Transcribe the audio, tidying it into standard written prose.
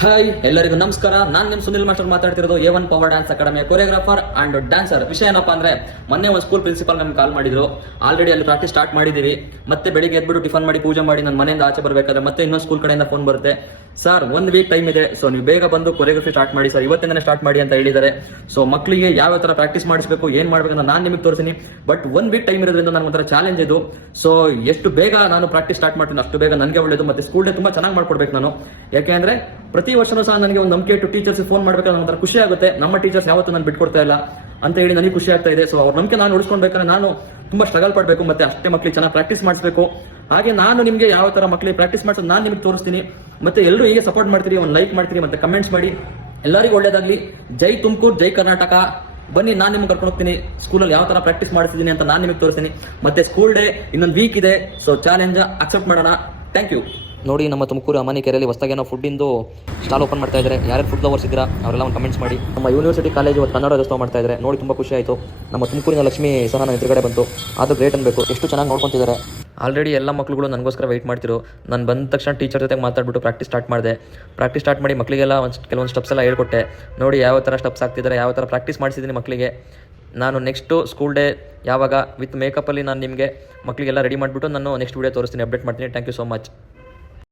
Hi ಎಲ್ಲರಿಗೂ ನಮಸ್ಕಾರ. ನಾನು ನಿಮ್ ಸುನಿಲ್ ಮಾಸ್ಟರ್ ಮಾತಾಡ್ತಿರೋದು A1 ಪವರ್ ಡ್ಯಾನ್ಸ್ ಅಕಾಡೆಮಿಯ ಕೊರಿಯೋಗ್ರಾಫರ್ ಅಂಡ್ ಡ್ಯಾನ್ಸರ್. ವಿಷಯ ಏನಪ್ಪಾ ಅಂದ್ರೆ, ಮೊನ್ನೆ ಒಂದು ಸ್ಕೂಲ್ ಪ್ರಿನ್ಸಿಪಲ್ ನಮ್ಗೆ ಕಾಲ್ ಮಾಡಿದ್ರು. ಆಲ್ರೆಡಿ ಅಲ್ಲಿ ಪ್ರಾಕ್ಟೀಸ್ ಸ್ಟಾರ್ಟ್ ಮಾಡಿದೀವಿ. ಮತ್ತೆ ಬೆಳಿಗ್ಗೆ ಎದ್ಬಿಟ್ಟು ಟಿಫನ್ ಮಾಡಿ ಪೂಜೆ ಮಾಡಿ ನನ್ನ ಮನೆಯಿಂದ ಆಚೆ ಬರ್ಬೇಕಾದ್ರೆ ಮತ್ತೆ ಇನ್ನೊಂದು ಸ್ಕೂಲ್ ಕಡೆಯಿಂದ ಫೋನ್ ಬರುತ್ತೆ, ಸರ್ 1 ವೀಕ್ ಟೈಮ್ ಇದೆ, ಸೊ ನೀವು ಬೇಗ ಬಂದು ಕೊರಿಯೋಗ್ರಫಿ ಸ್ಟಾರ್ಟ್ ಮಾಡಿ ಸರ್, ಇವತ್ತಿಂದನೇ ಸ್ಟಾರ್ಟ್ ಮಾಡಿ ಅಂತ ಹೇಳಿದ್ದಾರೆ. ಸೊ ಮಕ್ಕಳಿಗೆ ಯಾವ ತರ ಪ್ರಾಕ್ಟೀಸ್ ಮಾಡಿಸಬೇಕು, ಏನ್ ಮಾಡ್ಬೇಕಂತ ನಾನು ನಿಮಗೆ ತೋರಿಸ್ತೀನಿ. ಬಟ್ 1 ವೀಕ್ ಟೈಮ್ ಇರೋದ್ರಿಂದ ನನಗೆ ಒಂಥರ ಚಾಲೆಂಜ್ ಇದು. ಸೊ ಎಷ್ಟು ಬೇಗ ನಾನು ಪ್ರಾಕ್ಟೀಸ್ ಸ್ಟಾರ್ಟ್ ಮಾಡ್ತೀನಿ ಅಷ್ಟು ಬೇಗ ನನಗೆ ಒಳ್ಳೇದು. ಮತ್ತೆ ಸ್ಕೂಲ್ ಡೇ ತುಂಬಾ ಚೆನ್ನಾಗಿ ಮಾಡ್ಕೊಡ್ಬೇಕು ನಾನು. ಯಾಕೆಂದ್ರೆ ಪ್ರತಿ ವರ್ಷನೂ ಸಹ ನನಗೆ ಒಂದು ನಂಬಿಕೆ ಇಟ್ಟು ಟೀಚರ್ಸ್ ಫೋನ್ ಮಾಡ್ಬೇಕಾದ್ರೆ ಒಂಥರ ಖುಷಿ ಆಗುತ್ತೆ. ನಮ್ಮ ಟೀಚರ್ಸ್ ಯಾವತ್ತೂ ನಾನು ಬಿಟ್ಕೊಡ್ತಾ ಇಲ್ಲ ಅಂತ ಹೇಳಿ ನನಗೆ ಖುಷಿ ಆಗ್ತಾ ಇದೆ. ಸೊ ಅವ್ರ ನಂಬಿಕೆ ನಾನು ಉಳಿಸ್ಕೊಳ್ಬೇಕಾದ್ರೆ ನಾನು ತುಂಬಾ ಸ್ಟ್ರಗಲ್ ಪಡಬೇಕು. ಮತ್ತೆ ಅಷ್ಟೇ ಮಕ್ಕಳಿಗೆ ಚೆನ್ನಾಗಿ ಪ್ರಾಕ್ಟೀಸ್ ಮಾಡಿಸಬೇಕು. ಹಾಗೆ ನಾನು ನಿಮಗೆ ಯಾವ ತರ ಮಕ್ಕಳಿಗೆ ಪ್ರಾಕ್ಟೀಸ್ ಮಾಡಿಸೋದು ನಾನು ನಿಮಗೆ ತೋರಿಸ್ತೀನಿ. ಮತ್ತೆ ಎಲ್ಲರೂ ಹೀಗೆ ಸಪೋರ್ಟ್ ಮಾಡ್ತೀರಿ, ಒಂದು ಲೈಕ್ ಮಾಡ್ತೀರಿ, ಮತ್ತೆ ಕಮೆಂಟ್ಸ್ ಮಾಡಿ. ಎಲ್ಲರಿಗೂ ಒಳ್ಳೇದಾಗ್ಲಿ. ಜೈ ತುಮಕೂರು, ಜೈ ಕರ್ನಾಟಕ. ಬನ್ನಿ, ನಾನು ನಿಮ್ಗೆ ಕರ್ಕೊಂಡು ಹೋಗ್ತೀನಿ. ಸ್ಕೂಲಲ್ಲಿ ಯಾವ ತರ ಪ್ರಾಕ್ಟೀಸ್ ಮಾಡ್ತಿದ್ದೀನಿ ಅಂತ ನಾನು ನಿಮಗೆ ತೋರಿಸ್ತೀನಿ. ಮತ್ತೆ ಸ್ಕೂಲ್ ಡೇ ಇನ್ನೊಂದು ವೀಕ್ ಇದೆ. ಸೊ ಚಾಲೆಂಜ್ ಅಕ್ಸೆಪ್ಟ್ ಮಾಡೋಣ. Thank you. ನೋಡಿ, ನಮ್ಮ ತುಮಕೂರು ಅಮಾನಿ ಕೆರೆಯಲ್ಲಿ ಹೊಸದಾಗಿ ಏನೋ ಫುಡ್ಡಿಂದು ಸ್ಟಾಲ್ ಓಪನ್ ಮಾಡ್ತಾ ಇದ್ದಾರೆ. ಯಾರ್ಯಾರು ಫುಡ್ ಲವರ್ಸ್ ಇದ್ದೀರಾ ಅವರೆಲ್ಲ ಒಂದು ಕಮೆಂಟ್ಸ್ ಮಾಡಿ. ನಮ್ಮ ಯೂನಿವರ್ಸಿಟಿ ಕಾಲೇಜು ಇವತ್ತು ಕನ್ನಡ ರಾಜ್ಯೋತ್ಸವ ಮಾಡ್ತಾ ಇದ್ದಾರೆ. ನೋಡಿ ತುಂಬ ಖುಷಿ ಆಯಿತು. ನಮ್ಮ ತುಮಕೂರಿನ ಲಕ್ಷ್ಮಿ ಸಹ ನನ್ನ ಎದುರುಗಡೆ ಬಂತು. ಅದು ಗ್ರೇಟ್ ಅನ್ಬೇಕು, ಎಷ್ಟು ಚೆನ್ನಾಗಿ ನೋಡ್ಕೊತಿದ್ದಾರೆ. ಆಲ್ರೆಡಿ ಎಲ್ಲ ಮಕ್ಕಳುಗಳು ನನಗೋಸ್ಕರ ವೆಯ್ಟ್ ಮಾಡ್ತಿರು. ನಾನು ಬಂದ ತಕ್ಷಣ ಟೀಚರ್ ಜೊತೆ ಮಾತಾಡ್ಬಿಟ್ಟು ಪ್ರಾಕ್ಟೀಸ್ ಸ್ಟಾರ್ಟ್ ಮಾಡಿದೆ. ಪ್ರಾಕ್ಟೀಸ್ ಸ್ಟಾರ್ಟ್ ಮಾಡಿ ಮಕ್ಕಳಿಗೆಲ್ಲ ಕೆಲವೊಂದು ಸ್ಟೆಪ್ಸ್ ಎಲ್ಲ ಹೇಳ್ಕೊಟ್ಟೆ. ನೋಡಿ ಯಾವ ಥರ ಸ್ಟೆಪ್ಸ್ ಆಗ್ತಿದ್ದಾರೆ, ಯಾವ ಥರ ಪ್ರಾಕ್ಟೀಸ್ ಮಾಡಿಸಿದ್ದೀನಿ ಮಕ್ಕಳಿಗೆ. ನಾನು ನೆಕ್ಸ್ಟು ಸ್ಕೂಲ್ ಡೇ ಯಾವಾಗ ವಿತ್ ಮೇಕಪ್ಪಲ್ಲಿ ನಾನು ನಿಮಗೆ ಮಕ್ಕಳಿಗೆಲ್ಲ ರೆಡಿ ಮಾಡಿಬಿಟ್ಟು ನಾನು ನೆಕ್ಸ್ಟ್ ವೀಡಿಯೋ ತೋರಿಸ್ತೀನಿ, ಅಪ್ಡೇಟ್ ಮಾಡ್ತೀನಿ. Thank you so much.